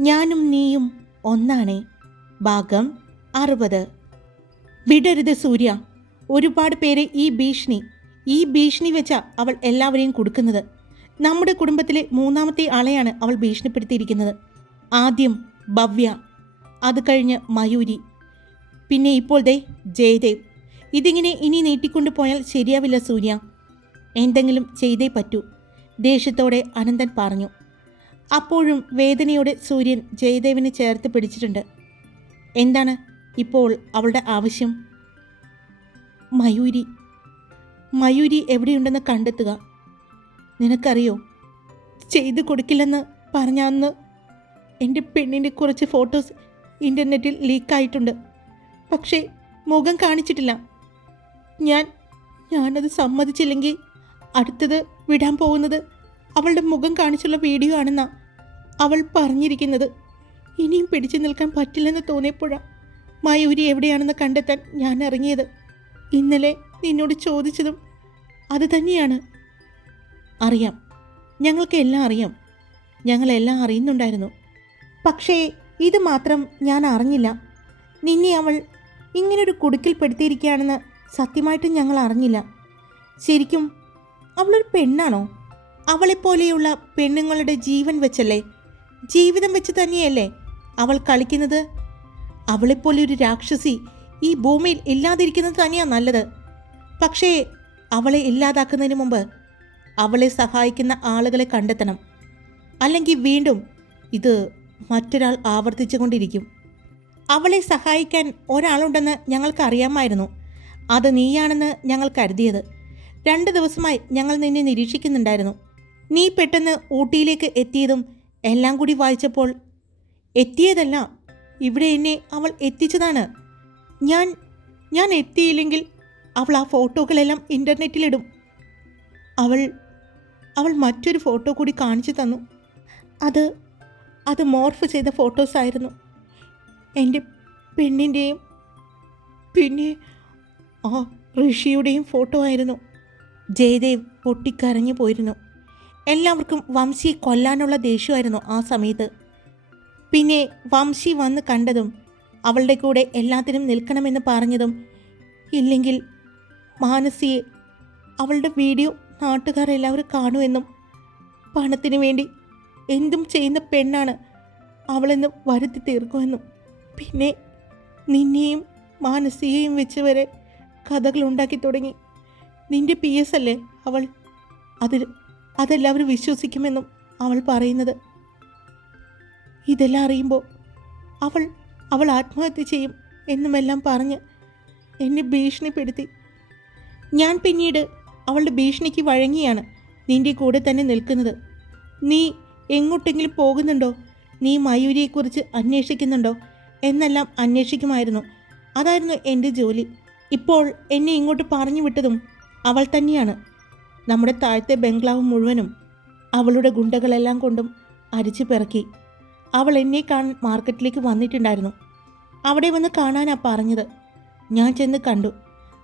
ഞാനും നീയും ഒന്നാണേ. ഭാഗം അറുപത്. വിടരുത് സൂര്യ. ഒരുപാട് പേരെ ഈ ഭീഷണി ഈ ഭീഷണി വെച്ച അവൾ എല്ലാവരെയും കൊടുക്കുന്നത്. നമ്മുടെ കുടുംബത്തിലെ മൂന്നാമത്തെ ആളെയാണ് അവൾ ഭീഷണിപ്പെടുത്തിയിരിക്കുന്നത്. ആദ്യം ഭവ്യ അത് കഴിഞ്ഞ് മയൂരി. പിന്നെ ഇപ്പോൾ ദേ ജയദേവ്. ഇതിങ്ങനെ ഇനി നീട്ടിക്കൊണ്ടു പോയാൽ ശരിയാവില്ല സൂര്യ. എന്തെങ്കിലും ചെയ്തേ പറ്റൂ ദേഷ്യത്തോടെ അനന്തൻ പറഞ്ഞു. അപ്പോഴും വേദനയോടെ സൂര്യൻ ജയദേവിനെ ചേർത്ത് പിടിച്ചിട്ടുണ്ട്. എന്താണ് ഇപ്പോൾ അവളുടെ ആവശ്യം? മയൂരി മയൂരി എവിടെയുണ്ടെന്ന് കണ്ടെത്തുക. നിനക്കറിയോ? ചെയ്തു കൊടുക്കില്ലെന്ന് പറഞ്ഞാന്ന്. എന്റെ പെണ്ണിന്റെ കുറച്ച് ഫോട്ടോസ് ഇന്റർനെറ്റിൽ ലീക്കായിട്ടുണ്ട്. പക്ഷേ മുഖം കാണിച്ചിട്ടില്ല. ഞാൻ ഞാനത് സമ്മതിച്ചില്ലെങ്കിൽ അടുത്തത് വിടാൻ പോകുന്നത് അവളുടെ മുഖം കാണിച്ചുള്ള വീഡിയോ ആണെന്നാ അവൾ പറഞ്ഞിരിക്കുന്നത്. ഇനിയും പിടിച്ചു നിൽക്കാൻ പറ്റില്ലെന്ന് തോന്നിയപ്പോഴാ മായൂരി എവിടെയാണെന്ന് കണ്ടെത്താൻ ഞാൻ ഇറങ്ങിയത്. ഇന്നലെ നിന്നോട് ചോദിച്ചതും അത് തന്നെയാണ്. അറിയാം. ഞങ്ങൾക്ക് എല്ലാം അറിയാം. ഞങ്ങളെല്ലാം അറിയുന്നുണ്ടായിരുന്നു. പക്ഷേ ഇത് മാത്രം ഞാൻ അറിഞ്ഞില്ല. നിന്നെ അവൾ ഇങ്ങനൊരു കുടുക്കിൽപ്പെടുത്തിയിരിക്കുകയാണെന്ന് സത്യമായിട്ടും ഞങ്ങൾ അറിഞ്ഞില്ല. ശരിക്കും അവളൊരു പെണ്ണാണോ? അവളെപ്പോലെയുള്ള പെണ്ണുങ്ങളുടെ ജീവൻ വെച്ചല്ലേ? ജീവിതം വെച്ച് തന്നെയല്ലേ അവൾ കളിക്കുന്നത്? അവളെപ്പോലെ ഒരു രാക്ഷസി ഈ ഭൂമിയിൽ ഇല്ലാതിരിക്കുന്നത് തന്നെയാണ് നല്ലത്. പക്ഷേ അവളെ ഇല്ലാതാക്കുന്നതിന് മുമ്പ് അവളെ സഹായിക്കുന്ന ആളുകളെ കണ്ടെത്തണം. അല്ലെങ്കിൽ വീണ്ടും ഇത് മറ്റൊരാൾ ആവർത്തിച്ചുകൊണ്ടിരിക്കും. അവളെ സഹായിക്കാൻ ഒരാളുണ്ടെന്ന് ഞങ്ങൾക്ക് അറിയാമായിരുന്നു അത് നീയാണെന്ന് ഞങ്ങൾ കരുതിയത്. രണ്ട് ദിവസമായി ഞങ്ങൾ നിന്നെ നിരീക്ഷിക്കുന്നുണ്ടായിരുന്നു. നീ പെട്ടെന്ന് ഊട്ടിയിലേക്ക് എത്തിയതും എല്ലാം കൂടി വായിച്ചപ്പോൾ എത്തിയതല്ല ഇവിടെ എന്നെ അവൾ എത്തിച്ചതാണ്. ഞാൻ ഞാൻ എത്തിയില്ലെങ്കിൽ അവൾ ആ ഫോട്ടോകളെല്ലാം ഇന്റർനെറ്റിലിടും അവൾ അവൾ മറ്റൊരു ഫോട്ടോ കൂടി കാണിച്ചു തന്നു. അത് അത് മോർഫ് ചെയ്ത ഫോട്ടോസ് ആയിരുന്നു. എന്റെ പെണ്ണിന്റെയും പിന്നെ ആ ഋഷിയുടെയും ഫോട്ടോ ആയിരുന്നു. ജയദേവ് പൊട്ടിക്കരഞ്ഞു പോയിരുന്നു. എല്ലാവർക്കും വംശിയെ കൊല്ലാനുള്ള ദേഷ്യമായിരുന്നു ആ സമയത്ത്. പിന്നെ വംശി വന്ന് കണ്ടതും അവളുടെ കൂടെ എല്ലാത്തിനും നിൽക്കണമെന്ന് പറഞ്ഞതും ഇല്ലെങ്കിൽ മാനസിയെ അവളുടെ വീഡിയോ നാട്ടുകാരെല്ലാവരും കാണുമെന്നും പണത്തിന് വേണ്ടി എന്തും ചെയ്യുന്ന പെണ്ണാണ് അവളെന്ന് വരുത്തി തീർക്കുമെന്നും പിന്നെ നിന്നെയും മാനസികയും വെച്ച് വരെ കഥകൾ ഉണ്ടാക്കി തുടങ്ങി. നിന്റെ പി എസ് അല്ലേ അവൾ? അതിൽ അതെല്ലാവരും വിശ്വസിക്കുമെന്നും അവൾ പറയുന്നത്. ഇതെല്ലാം അറിയുമ്പോൾ അവൾ അവൾ ആത്മഹത്യ ചെയ്യും എന്നുമെല്ലാം പറഞ്ഞ് എന്നെ ഭീഷണിപ്പെടുത്തി. ഞാൻ പിന്നീട് അവളുടെ ഭീഷണിക്ക് വഴങ്ങിയാണ് നിന്റെ കൂടെ തന്നെ നിൽക്കുന്നത്. നീ എങ്ങോട്ടെങ്കിലും പോകുന്നുണ്ടോ? നീ മയൂരിയെക്കുറിച്ച് അന്വേഷിക്കുന്നുണ്ടോ? എന്നെല്ലാം അന്വേഷിക്കുമായിരുന്നു. അതായിരുന്നു എന്റെ ജോലി. ഇപ്പോൾ എന്നെ ഇങ്ങോട്ട് പറഞ്ഞു വിട്ടതും അവൾ തന്നെയാണ്. നമ്മുടെ താഴത്തെ ബംഗ്ലാവ് മുഴുവനും അവളുടെ ഗുണ്ടകളെല്ലാം കൊണ്ടും അരിച്ചു പിറക്കി. അവൾ എന്നെ കാണാൻ മാർക്കറ്റിലേക്ക് വന്നിട്ടുണ്ടായിരുന്നു. അവിടെ വന്ന് കാണാനാ പറഞ്ഞത്. ഞാൻ ചെന്ന് കണ്ടു.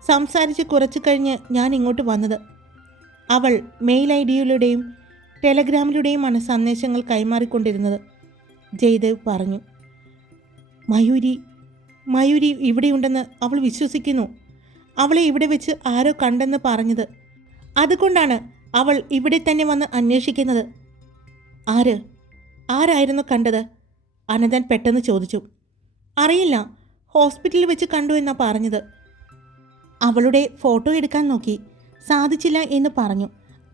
സംസാരിച്ച് കുറച്ച് കഴിഞ്ഞ് ഞാൻ ഇങ്ങോട്ട് വന്നത്. അവൾ മെയിൽ ഐ ഡിയിലൂടെയും ടെലഗ്രാമിലൂടെയുമാണ് സന്ദേശങ്ങൾ കൈമാറിക്കൊണ്ടിരുന്നത്. ജയദേവ് പറഞ്ഞു. മയൂരി മയൂരി ഇവിടെയുണ്ടെന്ന് അവൾ വിശ്വസിക്കുന്നു. അവളെ ഇവിടെ വെച്ച് ആരോ കണ്ടെന്ന് പറഞ്ഞത് അതുകൊണ്ടാണ് അവൾ ഇവിടെ തന്നെ വന്ന് അന്വേഷിക്കുന്നത്. ആര്? ആരായിരുന്നു കണ്ടത്? അനന്തൻ പെട്ടെന്ന് ചോദിച്ചു. അറിയില്ല. ഹോസ്പിറ്റലിൽ വെച്ച് കണ്ടു എന്നാ പറഞ്ഞത്. അവളുടെ ഫോട്ടോ എടുക്കാൻ നോക്കി. സാധിച്ചില്ല എന്ന് പറഞ്ഞു.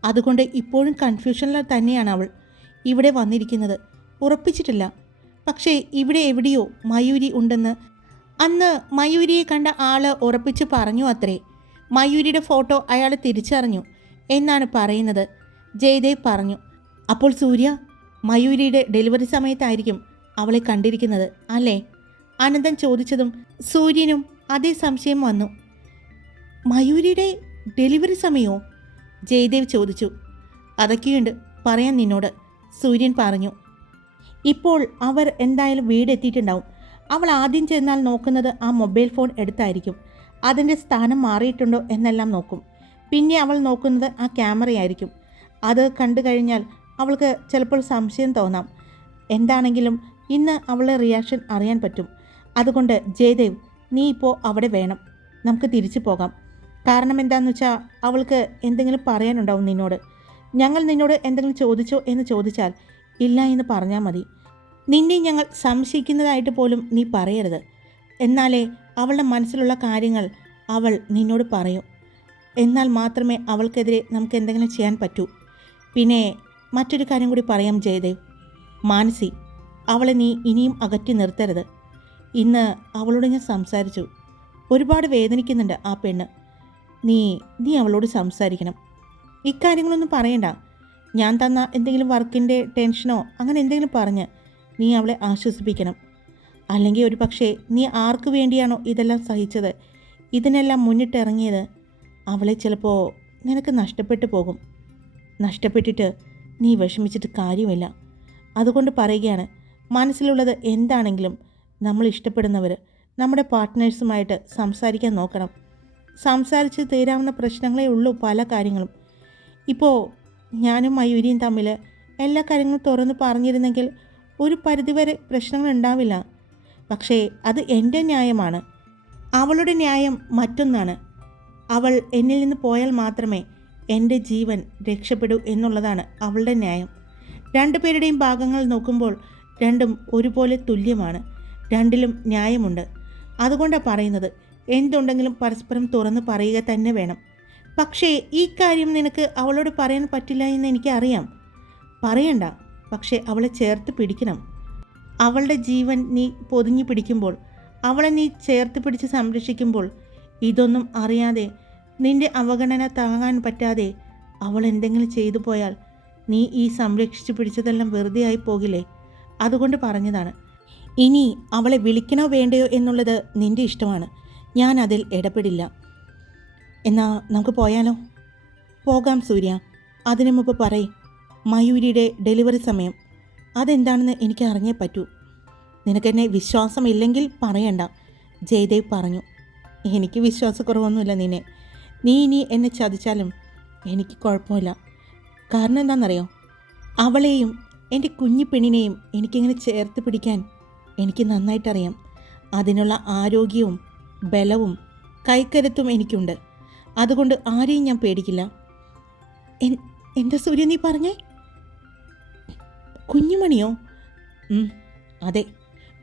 അതുകൊണ്ട് ഇപ്പോഴും കൺഫ്യൂഷനിൽ തന്നെയാണ് അവൾ. ഇവിടെ വന്നിരിക്കുന്നത്. ഉറപ്പിച്ചിട്ടില്ല. പക്ഷേ ഇവിടെ എവിടെയോ മയൂരി ഉണ്ടെന്ന് അന്ന് മയൂരിയെ കണ്ട ആൾ ഉറപ്പിച്ച് പറഞ്ഞു അത്രേ. മയൂരിയുടെ ഫോട്ടോ അയാൾ തിരിച്ചറിഞ്ഞു. എന്നാണ് പറയുന്നത്. ജയദേവ് പറഞ്ഞു അപ്പോൾ സൂര്യ മയൂരിയുടെ ഡെലിവറി സമയത്തായിരിക്കും അവളെ കണ്ടിരിക്കുന്നത് അല്ലേ? അനന്തൻ ചോദിച്ചതും സൂര്യനും അതേ സംശയം വന്നു. മയൂരിയുടെ ഡെലിവറി സമയമോ? ജയദേവ് ചോദിച്ചു. അതൊക്കെയുണ്ട് പറയാൻ നിന്നോട് സൂര്യൻ പറഞ്ഞു. ഇപ്പോൾ അവർ എന്തായാലും വീടെത്തിയിട്ടുണ്ടാവും. അവൾ ആദ്യം ചെന്നാൽ നോക്കുന്നത് ആ മൊബൈൽ ഫോൺ എടുത്തായിരിക്കും. അതിന്റെ സ്ഥാനം മാറിയിട്ടുണ്ടോ എന്നെല്ലാം നോക്കും. പിന്നെ അവൾ നോക്കുന്നത് ആ ക്യാമറയായിരിക്കും. അത് കണ്ടു കഴിഞ്ഞാൽ അവൾക്ക് ചിലപ്പോൾ സംശയം തോന്നാം. എന്താണെങ്കിലും ഇന്ന് അവളുടെ റിയാക്ഷൻ അറിയാൻ പറ്റും. അതുകൊണ്ട് ജയദേവ് നീ ഇപ്പോൾ അവിടെ വേണം. നമുക്ക് തിരിച്ചു പോകാം. കാരണം എന്താണെന്ന് വെച്ചാൽ അവൾക്ക് എന്തെങ്കിലും പറയാനുണ്ടാവും നിന്നോട്. ഞങ്ങൾ നിന്നോട് എന്തെങ്കിലും ചോദിച്ചോ എന്ന് ചോദിച്ചാൽ ഇല്ല എന്ന് പറഞ്ഞാൽ മതി. നിന്നെ ഞങ്ങൾ സംശയിക്കുന്നതായിട്ട് പോലും നീ പറയരുത്. എന്നാലേ അവളുടെ മനസ്സിലുള്ള കാര്യങ്ങൾ അവൾ നിന്നോട് പറയൂ. എന്നാൽ മാത്രമേ അവൾക്കെതിരെ നമുക്ക് എന്തെങ്കിലും ചെയ്യാൻ പറ്റൂ. പിന്നെ മറ്റൊരു കാര്യം കൂടി പറയാം ജയദേവ്. മാനസി അവളെ നീ ഇനിയും അകറ്റി നിർത്തരുത്. ഇന്ന് അവളോട് ഞാൻ സംസാരിച്ചു. ഒരുപാട് വേദനിക്കുന്നുണ്ട് ആ പെണ്ണ്. നീ നീ അവളോട് സംസാരിക്കണം. ഇക്കാര്യങ്ങളൊന്നും പറയണ്ട. ഞാൻ തന്ന എന്തെങ്കിലും വർക്കിന്റെ ടെൻഷനോ അങ്ങനെ എന്തെങ്കിലും പറഞ്ഞ് നീ അവളെ ആശ്വസിപ്പിക്കണം. അല്ലെങ്കിൽ ഒരു പക്ഷേ നീ ആർക്ക് വേണ്ടിയാണോ ഇതെല്ലാം സഹിച്ചത്? ഇതിനെല്ലാം മുന്നിട്ടിറങ്ങിയത് അവളെ ചിലപ്പോൾ നിനക്ക് നഷ്ടപ്പെട്ടു പോകും. നഷ്ടപ്പെട്ടിട്ട് നീ വിഷമിച്ചിട്ട് കാര്യമില്ല. അതുകൊണ്ട് പറയുകയാണ് മനസ്സിലുള്ളത് എന്താണെങ്കിലും നമ്മൾ ഇഷ്ടപ്പെടുന്നവർ നമ്മുടെ പാർട്ട്നേഴ്സുമായിട്ട് സംസാരിക്കാൻ നോക്കണം. സംസാരിച്ച് തീരാവുന്ന പ്രശ്നങ്ങളേ ഉള്ളൂ പല കാര്യങ്ങളും. ഇപ്പോൾ ഞാനും മയൂരിയും തമ്മിൽ എല്ലാ കാര്യങ്ങളും തുറന്ന് പറഞ്ഞിരുന്നെങ്കിൽ ഒരു പരിധിവരെ പ്രശ്നങ്ങൾ ഉണ്ടാവില്ല. പക്ഷേ അത് എന്റെ ന്യായമാണ്. അവളുടെ ന്യായം മറ്റൊന്നാണ്. അവൾ എന്നിൽ നിന്ന് പോയാൽ മാത്രമേ എന്റെ ജീവൻ രക്ഷപ്പെടൂ എന്നുള്ളതാണ് അവളുടെ ന്യായം. രണ്ടുപേരുടെയും ഭാഗങ്ങൾ നോക്കുമ്പോൾ രണ്ടും ഒരുപോലെ തുല്യമാണ്. രണ്ടിലും ന്യായമുണ്ട്. അതുകൊണ്ടാണ് പറയുന്നത് എന്തുണ്ടെങ്കിലും പരസ്പരം തുറന്ന് പറയുക തന്നെ വേണം. പക്ഷേ ഈ കാര്യം നിനക്ക് അവളോട് പറയാൻ പറ്റില്ല എന്ന് എനിക്കറിയാം. പറയണ്ട പക്ഷേ അവളെ ചേർത്ത് പിടിക്കണം. അവളുടെ ജീവൻ നീ പൊതിഞ്ഞു പിടിക്കുമ്പോൾ അവളെ നീ ചേർത്ത് പിടിച്ച് സംരക്ഷിക്കുമ്പോൾ ഇതൊന്നും അറിയാതെ നിന്റെ അവഗണന താങ്ങാൻ പറ്റാതെ അവൾ എന്തെങ്കിലും ചെയ്തു പോയാൽ നീ ഈ സംരക്ഷിച്ചു പിടിച്ചതെല്ലാം വെറുതെ ആയി പോകില്ലേ? അതുകൊണ്ട് പറഞ്ഞതാണ്. ഇനി അവളെ വിളിക്കണോ വേണ്ടയോ എന്നുള്ളത് നിന്റെ ഇഷ്ടമാണ്. ഞാൻ അതിൽ ഇടപെടില്ല. എന്നാ നമുക്ക് പോയാലോ? പോകാം സൂര്യ. അതിനു മുമ്പ് പറയ്. മയൂരിയുടെ ഡെലിവറി സമയം. അതെന്താണെന്ന് എനിക്ക് അറിഞ്ഞേ പറ്റൂ. നിനക്കെന്നെ വിശ്വാസമില്ലെങ്കിൽ പറയണ്ട. ജയദേവ് പറഞ്ഞു. എനിക്ക് വിശ്വാസക്കുറവൊന്നുമില്ല നിന്നെ. നീ ഇനി എന്നെ ചതിച്ചാലും എനിക്ക് കുഴപ്പമില്ല. കാരണം എന്താണെന്നറിയോ? അവളെയും എന്റെ കുഞ്ഞു പെണ്ണിനെയും എനിക്കിങ്ങനെ ചേർത്ത് പിടിക്കാൻ എനിക്ക് നന്നായിട്ടറിയാം. അതിനുള്ള ആരോഗ്യവും ബലവും കൈക്കരുത്തും എനിക്കുണ്ട്. അതുകൊണ്ട് ആരെയും ഞാൻ പേടിക്കില്ല. എന്റെ സൂര്യ നീ പറഞ്ഞേ? കുഞ്ഞുമണിയോ? അതെ.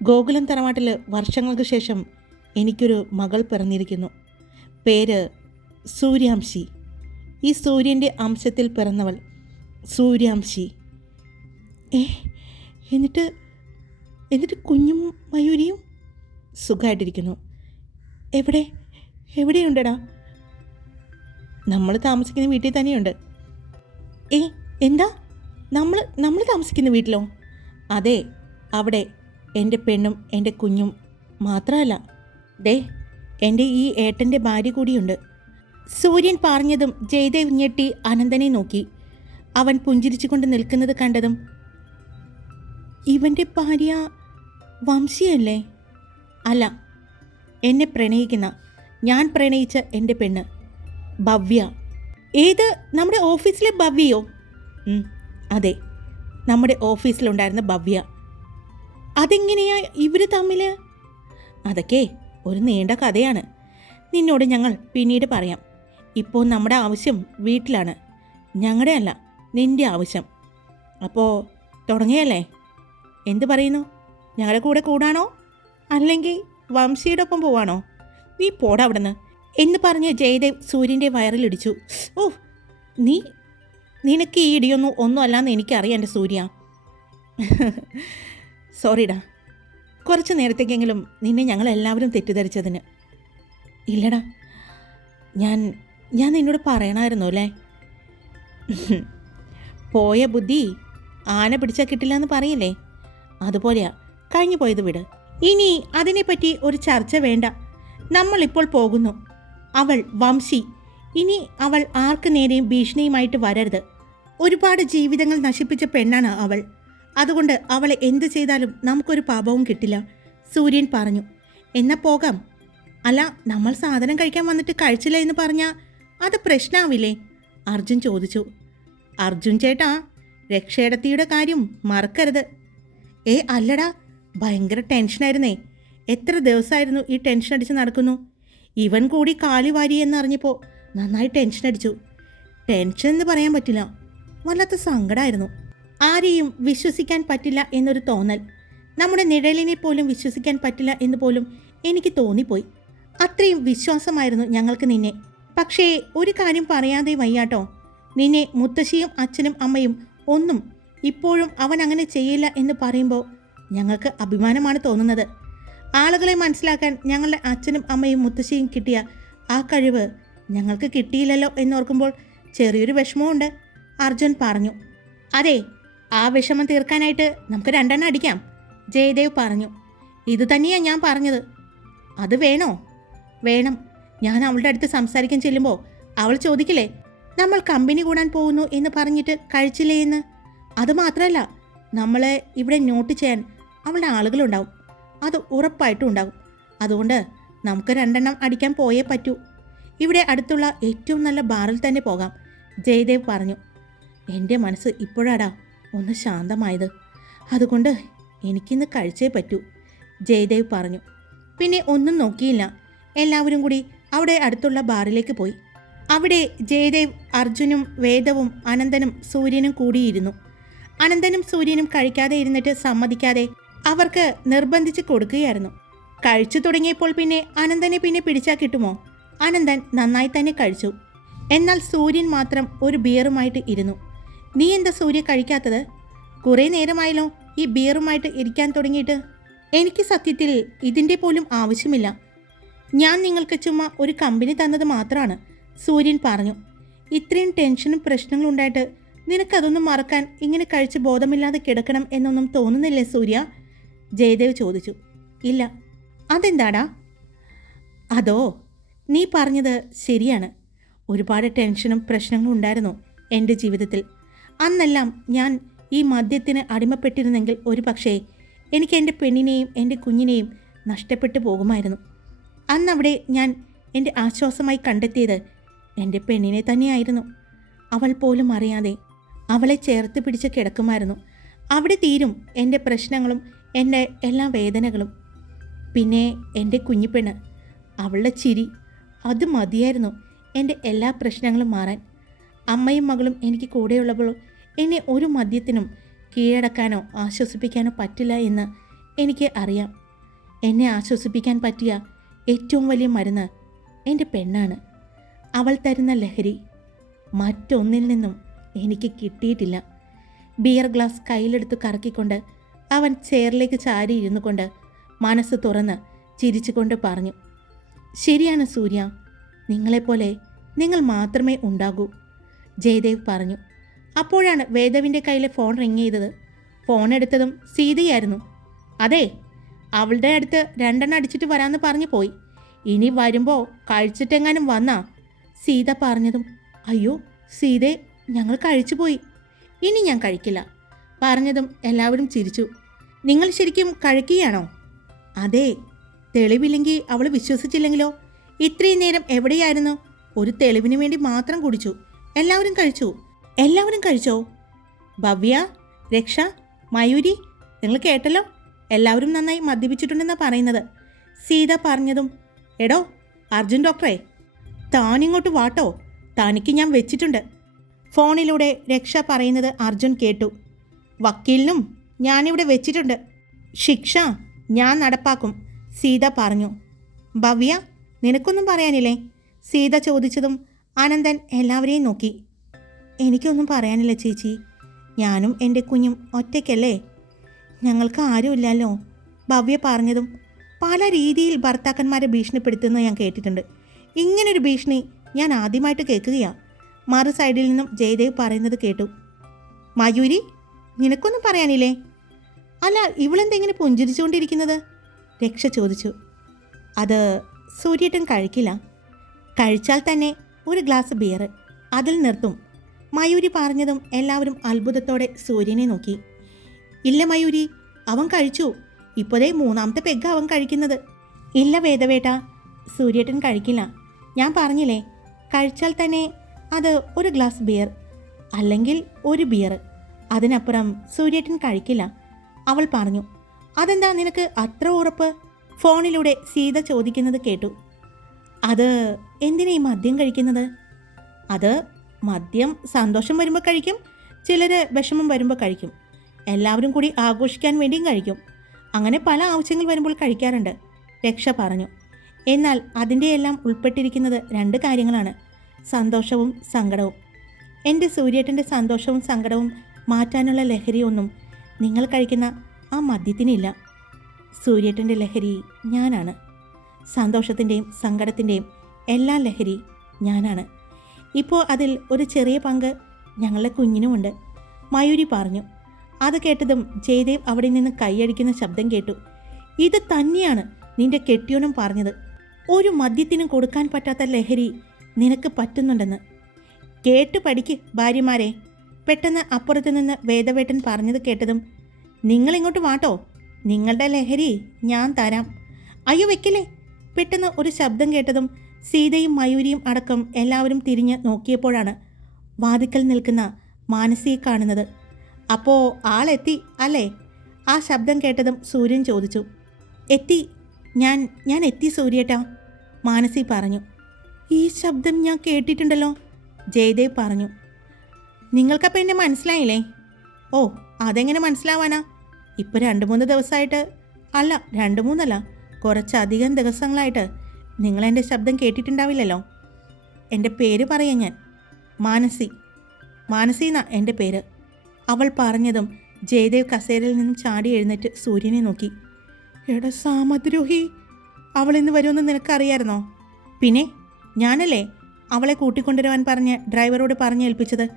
ഗോകുലം തറവാട്ടിൽ വർഷങ്ങൾക്ക് ശേഷം എനിക്കൊരു മകൾ പിറന്നിരിക്കുന്നു. പേര് സൂര്യാംശി. ഈ സൂര്യന്റെ അംശത്തിൽ പിറന്നവൾ സൂര്യാംശി. ഏ എന്നിട്ട് എന്നിട്ട് കുഞ്ഞും മയൂരിയും സുഖമായിട്ടിരിക്കുന്നു എവിടെ? എവിടെയുണ്ടടാ? നമ്മൾ താമസിക്കുന്ന വീട്ടിൽ തന്നെയുണ്ട്. ഏ എന്താ? നമ്മൾ നമ്മൾ താമസിക്കുന്ന വീട്ടിലോ? അതെ അവിടെ എന്റെ പെണ്ണും എന്റെ കുഞ്ഞും മാത്രമല്ല. ദേ എന്റെ ഈ ഏട്ടന്റെ ഭാര്യ കൂടിയുണ്ട്. സൂര്യൻ പറഞ്ഞതും ജയദേവ് ഞെട്ടി അനന്തനെ നോക്കി. അവൻ പുഞ്ചിരിച്ചുകൊണ്ട് നിൽക്കുന്നത് കണ്ടതും ഇവന്റെ ഭാര്യ വംശിയല്ലേ? അല്ല എന്നെ പ്രണയിക്കുന്ന ഞാൻ പ്രണയിച്ച എന്റെ പെണ്ണ് ഭവ്യ. ഏത്? നമ്മുടെ ഓഫീസിലെ ഭവ്യയോ? അതെ നമ്മുടെ ഓഫീസിലുണ്ടായിരുന്ന ഭവ്യ. അതെങ്ങനെയാ ഇവർ തമ്മിൽ അതൊക്കെ ഒരു നീണ്ട കഥയാണ്. നിന്നോട് ഞങ്ങൾ പിന്നീട് പറയാം. ഇപ്പോൾ നമ്മുടെ ആവശ്യം വീട്ടിലാണ്. ഞങ്ങളുടെ അല്ല നിന്റെ ആവശ്യം. അപ്പോൾ തുടങ്ങിയല്ലേ? എന്ത് പറയുന്നു? ഞങ്ങളുടെ കൂടെ കൂടാണോ? അല്ലെങ്കിൽ വംശിയുടെ ഒപ്പം പോവാണോ? നീ പോടാ അവിടുന്ന്. എന്ന് പറഞ്ഞ് ജയദേവ് സൂര്യന്റെ വയറിലിടിച്ചു. ഓ നീ നിനക്ക് ഈ ഇടിയൊന്നും ഒന്നും അല്ലാന്ന് എനിക്കറിയാം എന്റെ സൂര്യ. സോറിടാ കുറച്ച് നേരത്തേക്കെങ്കിലും നിന്നെ ഞങ്ങളെല്ലാവരും തെറ്റിദ്ധരിച്ചതിന്. ഇല്ലടാ ഞാൻ ഞാൻ നിന്നോട് പറയണമായിരുന്നു അല്ലേ? പോയ ബുദ്ധി ആന പിടിച്ചാൽ കിട്ടില്ല എന്ന് പറയില്ലേ? അതുപോലെയാ കഴിഞ്ഞു പോയത് വിട്. ഇനി അതിനെപ്പറ്റി ഒരു ചർച്ച വേണ്ട. നമ്മളിപ്പോൾ പോകുന്നു. അവൾ വംശി. ഇനി അവൾ ആർക്ക് നേരെയും ഭീഷണിയുമായിട്ട് വരരുത്. ഒരുപാട് ജീവിതങ്ങൾ നശിപ്പിച്ച പെണ്ണാണ് അവൾ. അതുകൊണ്ട് അവളെ എന്തു ചെയ്താലും നമുക്കൊരു പാപവും കിട്ടില്ല. സൂര്യൻ പറഞ്ഞു എന്നാ പോകാം. അല്ല നമ്മൾ സാധനം കഴിക്കാൻ വന്നിട്ട് കഴിച്ചില്ല എന്ന് പറഞ്ഞാൽ അത് പ്രശ്നമാവില്ലേ അർജുൻ ചോദിച്ചു. അർജുൻ ചേട്ടാ രക്ഷയിടത്തിയുടെ കാര്യം മറക്കരുത്. ഏ അല്ലടാ ഭയങ്കര ടെൻഷനായിരുന്നേ. എത്ര ദിവസമായിരുന്നു ഈ ടെൻഷൻ അടിച്ച് നടക്കുന്നു? ഇവൻ കൂടി കാലി വാരി എന്നറിഞ്ഞപ്പോൾ നന്നായി ടെൻഷൻ അടിച്ചു. ടെൻഷൻ എന്ന് പറയാൻ പറ്റില്ല. വല്ലാത്ത സങ്കടമായിരുന്നു ആരെയും വിശ്വസിക്കാൻ പറ്റില്ല എന്നൊരു തോന്നൽ. നമ്മുടെ നിഴലിനെ പോലും വിശ്വസിക്കാൻ പറ്റില്ല എന്ന് പോലും എനിക്ക് തോന്നിപ്പോയി. അത്രയും വിശ്വാസമായിരുന്നു ഞങ്ങൾക്ക് നിന്നെ. പക്ഷേ ഒരു കാര്യം പറയാതെ വയ്യാട്ടോ. നിന്നെ മുത്തശ്ശിയും അച്ഛനും അമ്മയും ഒന്നും ഇപ്പോഴും അവൻ അങ്ങനെ ചെയ്യില്ല എന്ന് പറയുമ്പോൾ ഞങ്ങൾക്ക് അഭിമാനമാണ് തോന്നുന്നത്. ആളുകളെ മനസ്സിലാക്കാൻ ഞങ്ങളുടെ അച്ഛനും അമ്മയും മുത്തശ്ശിയും കിട്ടിയ ആ കഴിവ് ഞങ്ങൾക്ക് കിട്ടിയില്ലല്ലോ എന്നോർക്കുമ്പോൾ ചെറിയൊരു വിഷമമുണ്ട് അർജുൻ പറഞ്ഞു. അതെ ആ വിഷമം തീർക്കാനായിട്ട് നമുക്ക് രണ്ടെണ്ണം അടിക്കാം. ജയദേവ് പറഞ്ഞു ഇത് തന്നെയാണ് ഞാൻ പറഞ്ഞത്. അത് വേണോ? വേണം. ഞാൻ അവളുടെ അടുത്ത് സംസാരിക്കാൻ ചെല്ലുമ്പോൾ അവൾ ചോദിക്കില്ലേ നമ്മൾ കമ്പനി കൂടാൻ പോകുന്നു എന്ന് പറഞ്ഞിട്ട് കഴിച്ചില്ലേ എന്ന്? അത് മാത്രമല്ല നമ്മളെ ഇവിടെ നോട്ട് ചെയ്യാൻ അവളുടെ ആളുകളുണ്ടാവും. അത് ഉറപ്പായിട്ടും ഉണ്ടാകും. അതുകൊണ്ട് നമുക്ക് രണ്ടെണ്ണം അടിക്കാൻ പോയേ പറ്റൂ. ഇവിടെ അടുത്തുള്ള ഏറ്റവും നല്ല ബാറിൽ തന്നെ പോകാം ജയദേവ് പറഞ്ഞു. എന്റെ മനസ്സ് ഇപ്പോഴാടാ ഒന്ന് ശാന്തമായത്. അതുകൊണ്ട് എനിക്കിന്ന് കഴിച്ചേ പറ്റൂ ജയദേവ് പറഞ്ഞു. പിന്നെ ഒന്നും നോക്കിയില്ല. എല്ലാവരും കൂടി അവിടെ അടുത്തുള്ള ബാറിലേക്ക് പോയി. അവിടെ ജയദേവ് അർജുനും വേദവും അനന്തനും സൂര്യനും കൂടിയിരുന്നു. അനന്തനും സൂര്യനും കഴിക്കാതെ ഇരുന്നിട്ട് സമ്മതിക്കാതെ അവർക്ക് നിർബന്ധിച്ച് കൊടുക്കുകയായിരുന്നു. കഴിച്ചു തുടങ്ങിയപ്പോൾ പിന്നെ അനന്തനെ പിന്നെ പിടിച്ചാൽ കിട്ടുമോ? അനന്തൻ നന്നായി തന്നെ കഴിച്ചു. എന്നാൽ സൂര്യൻ മാത്രം ഒരു ബിയറുമായിട്ട് ഇരുന്നു. നീ എന്താ സൂര്യ കഴിക്കാത്തത്? കുറേ നേരമായല്ലോ ഈ ബിയറുമായിട്ട് ഇരിക്കാൻ തുടങ്ങിയിട്ട്. എനിക്ക് സത്യത്തിൽ ഇതിന്റെ പോലും ആവശ്യമില്ല. ഞാൻ നിങ്ങൾക്ക് ചുമ്മാ ഒരു കമ്പനി തന്നത് മാത്രമാണ് സൂര്യൻ പറഞ്ഞു. ഇത്രയും ടെൻഷനും പ്രശ്നങ്ങളും ഉണ്ടായിട്ട് നിനക്കതൊന്നും മറക്കാൻ ഇങ്ങനെ കഴിച്ച് ബോധമില്ലാതെ കിടക്കണം എന്നൊന്നും തോന്നുന്നില്ലേ സൂര്യ? ജയദേവ് ചോദിച്ചു. ഇല്ല. അതെന്താടാ? അതോ നീ പറഞ്ഞത് ശരിയാണ്. ഒരുപാട് ടെൻഷനും പ്രശ്നങ്ങളും ഉണ്ടായിരുന്നു എന്റെ ജീവിതത്തിൽ. അന്നെല്ലാം ഞാൻ ഈ മദ്യത്തിന് അടിമപ്പെട്ടിരുന്നെങ്കിൽ ഒരു പക്ഷേ എനിക്ക് എന്റെ പെണ്ണിനെയും എന്റെ കുഞ്ഞിനെയും നഷ്ടപ്പെട്ടു പോകുമായിരുന്നു. അന്നവിടെ ഞാൻ എന്റെ ആശ്വാസമായി കണ്ടെത്തിയത് എന്റെ പെണ്ണിനെ തന്നെയായിരുന്നു. അവൾ പോലും അറിയാതെ അവളെ ചേർത്ത് പിടിച്ച് കിടക്കുമായിരുന്നു. അവിടെ തീരും എന്റെ പ്രശ്നങ്ങളും എന്റെ എല്ലാ വേദനകളും. പിന്നെ എന്റെ കുഞ്ഞിപ്പെണ്ണ് അവളുടെ ചിരി അത് മതിയായിരുന്നു എന്റെ എല്ലാ പ്രശ്നങ്ങളും മാറാൻ. അമ്മയും മകളും എനിക്ക് കൂടെയുള്ളപ്പോൾ എന്നെ ഒരു മദ്യത്തിനും കീഴടക്കാനോ ആശ്വസിപ്പിക്കാനോ പറ്റില്ല എന്ന് എനിക്ക് അറിയാം. എന്നെ ആശ്വസിപ്പിക്കാൻ പറ്റിയ ഏറ്റവും വലിയ മരുന്ന് എന്റെ പെണ്ണാണ്. അവൾ തരുന്ന ലഹരി. മറ്റൊന്നിൽ നിന്നും എനിക്ക് കിട്ടിയിട്ടില്ല. ബിയർ ഗ്ലാസ് കയ്യിലെടുത്ത് കറക്കിക്കൊണ്ട് അവൻ ചെയറിലേക്ക് ചാരി ഇരുന്നു കൊണ്ട് മനസ്സ് തുറന്ന് ചിരിച്ചുകൊണ്ട് പറഞ്ഞു ശരിയാണ് സൂര്യ. നിങ്ങളെപ്പോലെ നിങ്ങൾ മാത്രമേ ഉണ്ടാകൂ ജയദേവ് പറഞ്ഞു. അപ്പോഴാണ് വേദവിന്റെ കയ്യിലെ ഫോൺ റിങ് ചെയ്തത്. ഫോൺ എടുത്തതും സീതയായിരുന്നു. അതെ അവളുടെ അടുത്ത് രണ്ടെണ്ണം അടിച്ചിട്ട് വരാമെന്ന് പറഞ്ഞു പോയി. ഇനി വരുമ്പോൾ കഴിച്ചിട്ടെങ്ങാനും വന്നാ? സീത പറഞ്ഞതും അയ്യോ സീതേ ഞങ്ങൾ കഴിച്ചു പോയി. ഇനി ഞാൻ കഴിക്കില്ല. പറഞ്ഞതും എല്ലാവരും ചിരിച്ചു. നിങ്ങൾ ശരിക്കും കഴിക്കുകയാണോ? അതെ തെളിവില്ലെങ്കിൽ അവൾ വിശ്വസിച്ചില്ലെങ്കിലോ? ഇത്രയും നേരം എവിടെയായിരുന്നു? ഒരു തെളിവിന് വേണ്ടി മാത്രം കുടിച്ചു. എല്ലാവരും കഴിച്ചു. എല്ലാവരും കഴിച്ചോ? ഭവ്യ രക്ഷ മയൂരി നിങ്ങൾ കേട്ടല്ലോ? എല്ലാവരും നന്നായി മദ്യപിച്ചിട്ടുണ്ടെന്നാണ് പറയുന്നത്. സീത പറഞ്ഞതും എടോ അർജുൻ ഡോക്ടറെ താനിങ്ങോട്ട് വാട്ടോ തനിക്ക് ഞാൻ വെച്ചിട്ടുണ്ട്. ഫോണിലൂടെ രക്ഷ പറയുന്നത് അർജുൻ കേട്ടു. വക്കീലിനും ഞാനിവിടെ വെച്ചിട്ടുണ്ട്. ശിക്ഷ ഞാൻ നടപ്പാക്കും സീത പറഞ്ഞു. ഭവ്യ നിനക്കൊന്നും പറയാനില്ലേ? സീത ചോദിച്ചതും അനന്തൻ എല്ലാവരെയും നോക്കി. എനിക്കൊന്നും പറയാനില്ല ചേച്ചി. ഞാനും എന്റെ കുഞ്ഞും ഒറ്റയ്ക്കല്ലേ? ഞങ്ങൾക്ക് ആരുമില്ലല്ലോ. ഭവ്യ പറഞ്ഞതും പല രീതിയിൽ ഭർത്താക്കന്മാരെ ഭീഷണിപ്പെടുത്തുന്നത് ഞാൻ കേട്ടിട്ടുണ്ട്. ഇങ്ങനൊരു ഭീഷണി ഞാൻ ആദ്യമായിട്ട് കേൾക്കുകയാണ് മറു സൈഡിൽ നിന്നും ജയദേവ് പറയുന്നത് കേട്ടു. മയൂരി നിനക്കൊന്നും പറയാനില്ലേ? അല്ല ഇവളെന്തെങ്ങനെ പുഞ്ചിരിച്ചുകൊണ്ടിരിക്കുന്നത്? രക്ഷ ചോദിച്ചു. അത് സൂര്യട്ടൻ കഴിക്കില്ല. കഴിച്ചാൽ തന്നെ ഒരു ഗ്ലാസ് ബിയർ അതിൽ നിർത്തും. മയൂരി പറഞ്ഞതും എല്ലാവരും അത്ഭുതത്തോടെ സൂര്യനെ നോക്കി. ഇല്ല മയൂരി അവൻ കഴിച്ചു. ഇപ്പോഴേ മൂന്നാമത്തെ പെഗ് അവൻ കഴിക്കുന്നത്. ഇല്ല വേദവേട്ട സൂര്യേട്ടൻ കഴിക്കില്ല. ഞാൻ പറഞ്ഞില്ലേ കഴിച്ചാൽ തന്നെ അത് ഒരു ഗ്ലാസ് ബിയർ അല്ലെങ്കിൽ ഒരു ബിയർ അതിനപ്പുറം സൂര്യേട്ടൻ കഴിക്കില്ല. അവൾ പറഞ്ഞു അതെന്താ നിനക്ക് അത്ര ഉറപ്പ്? ഫോണിലൂടെ സീത ചോദിക്കുന്നത് കേട്ടു. അത് എന്തിനാ ഈ മദ്യം കഴിക്കുന്നത്? അത് മദ്യം സന്തോഷം വരുമ്പോൾ കഴിക്കും ചിലർ വിഷമം വരുമ്പോൾ കഴിക്കും. എല്ലാവരും കൂടി ആഘോഷിക്കാൻ വേണ്ടിയും കഴിക്കും. അങ്ങനെ പല ആവശ്യങ്ങൾ വരുമ്പോൾ കഴിക്കാറുണ്ട് രക്ഷ പറഞ്ഞു. എന്നാൽ അതിന്റെ എല്ലാം ഉൾപ്പെട്ടിരിക്കുന്നത് രണ്ട് കാര്യങ്ങളാണ് സന്തോഷവും സങ്കടവും. എന്റെ സൂര്യേട്ടന്റെ സന്തോഷവും സങ്കടവും മാറ്റാനുള്ള ലഹരിയൊന്നും നിങ്ങൾ കഴിക്കുന്ന ആ മദ്യത്തിനില്ല. സൂര്യേട്ടന്റെ ലഹരി ഞാനാണ്. സന്തോഷത്തിന്റെയും സങ്കടത്തിന്റെയും എല്ലാ ലഹരി ഞാനാണ്. ഇപ്പോൾ അതിൽ ഒരു ചെറിയ പങ്ക് ഞങ്ങളുടെ കുഞ്ഞിനുമുണ്ട്. മയൂരി പറഞ്ഞു. അത് കേട്ടതും ജയദേവ് അവിടെ നിന്ന് കൈയടിക്കുന്ന ശബ്ദം കേട്ടു. ഇത് തന്നെയാണ് നിന്റെ കെട്ടിയോനും പറഞ്ഞത്. ഒരു മദ്യത്തിനും കൊടുക്കാൻ പറ്റാത്ത ലഹരി നിനക്ക് പറ്റുന്നുണ്ടെന്ന്. കേട്ട് പഠിക്ക് ഭാര്യമാരെ. പെട്ടെന്ന് അപ്പുറത്ത് നിന്ന് വേദവേട്ടൻ പറഞ്ഞത് കേട്ടതും നിങ്ങളിങ്ങോട്ട് വാട്ടോ. നിങ്ങളുടെ ലഹരി ഞാൻ തരാം. അയ്യോ വെക്കില്ലേ? പെട്ടെന്ന് ഒരു ശബ്ദം കേട്ടതും സീതയും മയൂരിയും അടക്കം എല്ലാവരും തിരിഞ്ഞ് നോക്കിയപ്പോഴാണ് വാതിക്കൽ നിൽക്കുന്ന മാനസിയെ കാണുന്നത്. അപ്പോൾ ആളെത്തി അല്ലേ? ആ ശബ്ദം കേട്ടതും സൂര്യൻ ചോദിച്ചു. എത്തി ഞാൻ ഞാൻ എത്തി സൂര്യേട്ടാ മാനസി പറഞ്ഞു. ഈ ശബ്ദം ഞാൻ കേട്ടിട്ടുണ്ടല്ലോ ജയദേവ് പറഞ്ഞു. നിങ്ങൾക്കപ്പോൾ എന്നെ മനസ്സിലായില്ലേ? ഓ അതെങ്ങനെ മനസ്സിലാവാനാ? ഇപ്പോൾ രണ്ട് മൂന്ന് ദിവസമായിട്ട് അല്ല രണ്ട് മൂന്നല്ല കുറച്ചധികം ദിവസങ്ങളായിട്ട് നിങ്ങളെന്റെ ശബ്ദം കേട്ടിട്ടുണ്ടാവില്ലല്ലോ? എന്റെ പേര് പറയാം ഞാൻ. മാനസി. മാനസി എന്നാ എന്റെ പേര്. അവൾ പറഞ്ഞതും ജയദേവ് കസേരയിൽ നിന്നും ചാടി എഴുന്നേറ്റ് സൂര്യനെ നോക്കി. എടാ സാമദ്രോഹി അവൾ ഇന്ന് വരുമെന്ന് നിനക്കറിയായിരുന്നോ? പിന്നെ ഞാനല്ലേ അവളെ കൂട്ടിക്കൊണ്ടുവരുവാൻ പറഞ്ഞ് ഡ്രൈവറോട് പറഞ്ഞേൽപ്പിച്ചത്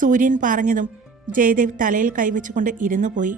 സൂര്യൻ പറഞ്ഞതും ജയദേവ് തലയിൽ കൈവച്ചുകൊണ്ട് ഇരുന്നു പോയി.